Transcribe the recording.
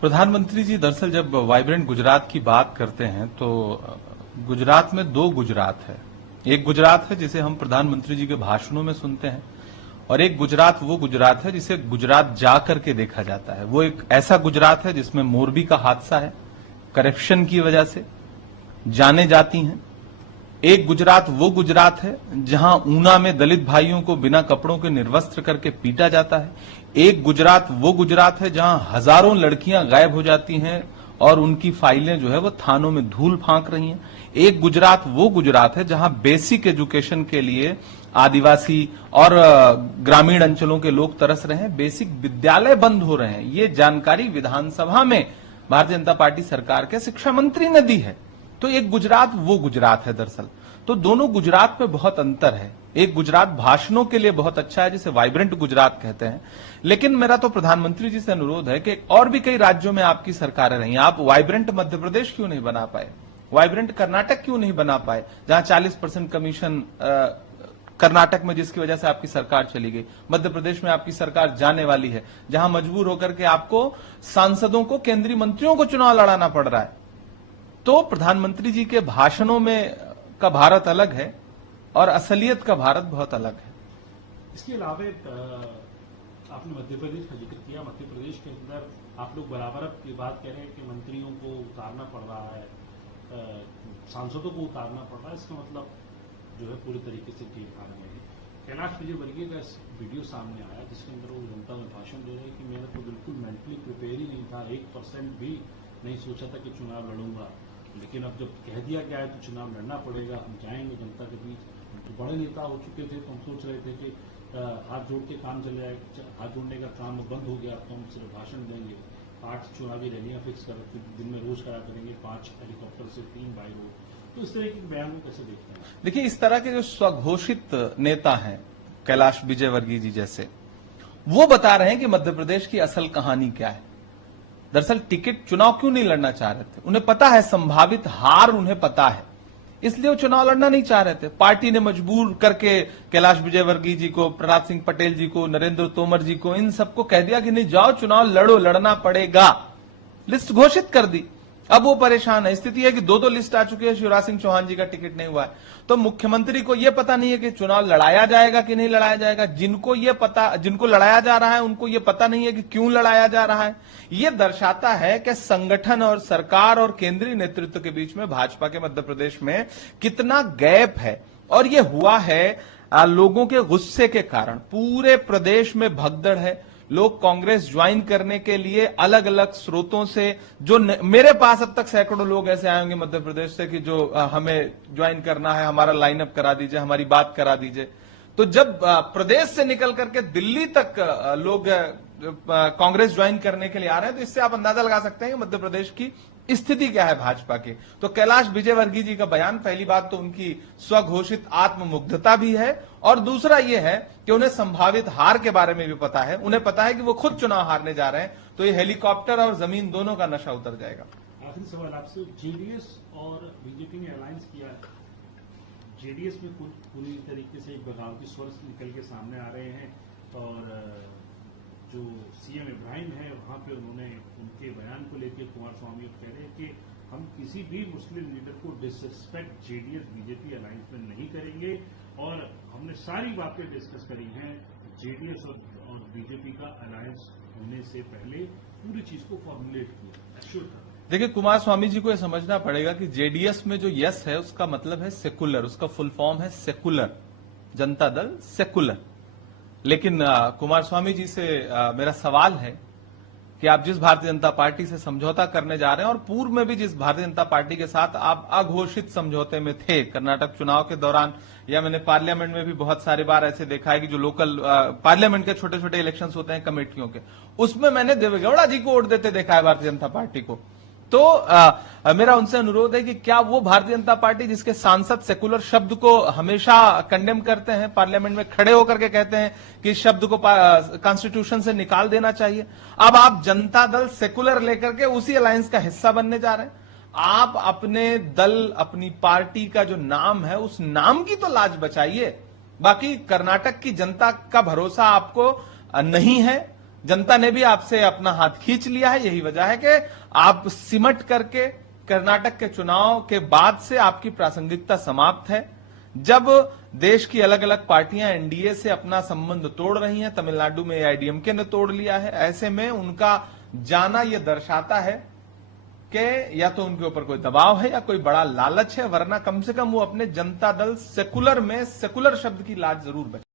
प्रधानमंत्री जी दरअसल जब वाइब्रेंट गुजरात की बात करते हैं तो गुजरात में दो गुजरात है। एक गुजरात है जिसे हम प्रधानमंत्री जी के भाषणों में सुनते हैं और एक गुजरात वो गुजरात है जिसे गुजरात जा करके देखा जाता है। वो एक ऐसा गुजरात है जिसमें मोरबी का हादसा है, करप्शन की वजह से जाने जाती हैं। एक गुजरात वो गुजरात है जहां ऊना में दलित भाइयों को बिना कपड़ों के निर्वस्त्र करके पीटा जाता है। एक गुजरात वो गुजरात है जहां हजारों लड़कियां गायब हो जाती हैं और उनकी फाइलें जो है वो थानों में धूल फांक रही हैं। एक गुजरात वो गुजरात है जहां बेसिक एजुकेशन के लिए आदिवासी और ग्रामीण अंचलों के लोग तरस रहे हैं, बेसिक विद्यालय बंद हो रहे हैं। ये जानकारी विधानसभा में भारतीय जनता पार्टी सरकार के शिक्षा मंत्री ने दी है। तो एक गुजरात वो गुजरात है दरअसल। तो दोनों गुजरात में बहुत अंतर है। एक गुजरात भाषणों के लिए बहुत अच्छा है जिसे वाइब्रेंट गुजरात कहते हैं, लेकिन मेरा तो प्रधानमंत्री जी से अनुरोध है कि और भी कई राज्यों में आपकी सरकारें रही, आप वाइब्रेंट मध्य प्रदेश क्यों नहीं बना पाए, वाइब्रेंट कर्नाटक क्यों नहीं बना पाए, जहां 40% कमीशन कर्नाटक में जिसकी वजह से आपकी सरकार चली गई, मध्य प्रदेश में आपकी सरकार जाने वाली है, जहां मजबूर होकर के आपको सांसदों को, केंद्रीय मंत्रियों को चुनाव लड़ाना पड़ रहा है। तो प्रधानमंत्री जी के भाषणों में का भारत अलग है और असलियत का भारत बहुत अलग है। इसके अलावा आपने मध्य प्रदेश का जिक्र किया। मध्य प्रदेश के अंदर आप लोग बराबर अब ये बात कह रहे हैं कि मंत्रियों को उतारना पड़ रहा है, सांसदों को उतारना पड़ रहा है। इसका मतलब जो है पूरी तरीके से ठीक आ रहे हैं। कैलाश विजयवर्गीय का इस वीडियो सामने आया जिसके अंदर वो जनता में भाषण दे रहे हैं कि मैंने तो बिल्कुल मेंटली प्रिपेयर ही नहीं था, 1% भी नहीं सोचा था कि चुनाव लड़ूंगा, लेकिन अब जब कह दिया गया है तो चुनाव लड़ना पड़ेगा, हम जाएंगे जनता के बीच। तो बड़े नेता हो चुके थे तो हम सोच रहे थे कि हाथ जोड़ के काम चल जाएगा, हाथ जोड़ने का काम बंद हो गया तो हम सिर्फ भाषण देंगे। 8 चुनावी रैलियां फिक्स कर रखी, दिन में रोज करा करेंगे, 5 हेलीकॉप्टर से 3 बाई रोड। तो इस तरह के बयान को कैसे देखते हैं? देखिए, इस तरह के जो स्वघोषित नेता हैं कैलाश विजयवर्गीय जी जैसे, वो बता रहे हैं कि मध्य प्रदेश की असल कहानी क्या है। दरअसल टिकट चुनाव क्यों नहीं लड़ना चाह रहे थे, उन्हें पता है संभावित हार, उन्हें पता है, इसलिए वो चुनाव लड़ना नहीं चाह रहे थे। पार्टी ने मजबूर करके कैलाश विजयवर्गीय जी को, प्रहलाद सिंह पटेल जी को, नरेंद्र तोमर जी को, इन सबको कह दिया कि नहीं जाओ चुनाव लड़ो, लड़ना पड़ेगा। लिस्ट घोषित कर दी। अब वो परेशान है। स्थिति है कि 2 लिस्ट आ चुकी है, शिवराज सिंह चौहान जी का टिकट नहीं हुआ है। तो मुख्यमंत्री को यह पता नहीं है कि चुनाव लड़ाया जाएगा कि नहीं लड़ाया जाएगा। जिनको लड़ाया जा रहा है उनको यह पता नहीं है कि क्यों लड़ाया जा रहा है। यह दर्शाता है कि संगठन और सरकार और केंद्रीय नेतृत्व के बीच में भाजपा के मध्य प्रदेश में कितना गैप है। और यह हुआ है लोगों के गुस्से के कारण। पूरे प्रदेश में भगदड़ है। लोग कांग्रेस ज्वाइन करने के लिए अलग अलग स्रोतों से, जो मेरे पास अब तक सैकड़ों लोग ऐसे आए होंगे मध्य प्रदेश से कि जो हमें ज्वाइन करना है, हमारा लाइनअप करा दीजिए, हमारी बात करा दीजिए। तो जब प्रदेश से निकल करके दिल्ली तक लोग कांग्रेस ज्वाइन करने के लिए आ रहे हैं, तो इससे आप अंदाजा लगा सकते हैं कि मध्य प्रदेश की स्थिति क्या है भाजपा की। तो कैलाश विजयवर्गीय जी का बयान, पहली बात तो उनकी स्वघोषित आत्ममुग्धता भी है, और दूसरा यह है कि उन्हें संभावित हार के बारे में भी पता है। उन्हें पता है कि वो खुद चुनाव हारने जा रहे हैं, तो ये हेलीकॉप्टर और जमीन दोनों का नशा उतर जाएगा। आखिरी सवाल आपसे, जेडीएस और बीजेपी ने अलायंस किया है। जेडीएस में पूरी तरीके से एक बगावती स्वर निकल के सामने आ रहे हैं, और जो सीएम इब्राहिम है वहां पे उन्होंने उनके बयान को लेकर कुमार स्वामी कह रहे हैं कि हम किसी भी मुस्लिम लीडर को डिसरिस्पेक्ट जेडीएस बीजेपी अलायंस में नहीं करेंगे, और हमने सारी बातें डिस्कस करी हैं जेडीएस और बीजेपी का अलायंस होने से पहले, पूरी चीज को फॉर्मुलेट किया, एश्योर कर। देखिए, कुमार स्वामी जी को यह समझना पड़ेगा कि जेडीएस में जो यस है उसका मतलब है सेकुलर, उसका फुल फॉर्म है सेकुलर, जनता दल सेकुलर। लेकिन कुमार स्वामी जी से मेरा सवाल है कि आप जिस भारतीय जनता पार्टी से समझौता करने जा रहे हैं, और पूर्व में भी जिस भारतीय जनता पार्टी के साथ आप अघोषित समझौते में थे कर्नाटक चुनाव के दौरान, या मैंने पार्लियामेंट में भी बहुत सारे बार ऐसे देखा है कि जो लोकल पार्लियामेंट के छोटे छोटे इलेक्शंस होते हैं कमेटियों के, उसमें मैंने देवेगौड़ा जी को वोट देते देखा है भारतीय जनता पार्टी को। तो मेरा उनसे अनुरोध है कि क्या वो भारतीय जनता पार्टी जिसके सांसद सेकुलर शब्द को हमेशा कंडेम करते हैं, पार्लियामेंट में खड़े होकर के कहते हैं कि इस शब्द को कॉन्स्टिट्यूशन से निकाल देना चाहिए, अब आप जनता दल सेकुलर लेकर के उसी अलायंस का हिस्सा बनने जा रहे हैं। आप अपने दल, अपनी पार्टी का जो नाम है उस नाम की तो लाज बचाइए। बाकी कर्नाटक की जनता का भरोसा आपको नहीं है, जनता ने भी आपसे अपना हाथ खींच लिया है। यही वजह है कि आप सिमट करके कर्नाटक के चुनाव के बाद से आपकी प्रासंगिकता समाप्त है। जब देश की अलग अलग पार्टियां एनडीए से अपना संबंध तोड़ रही हैं, तमिलनाडु में एआईडीएमके ने तोड़ लिया है, ऐसे में उनका जाना यह दर्शाता है कि या तो उनके ऊपर कोई दबाव है या कोई बड़ा लालच है, वरना कम से कम वो अपने जनता दल सेकुलर में सेकुलर शब्द की लाज जरूर बचे।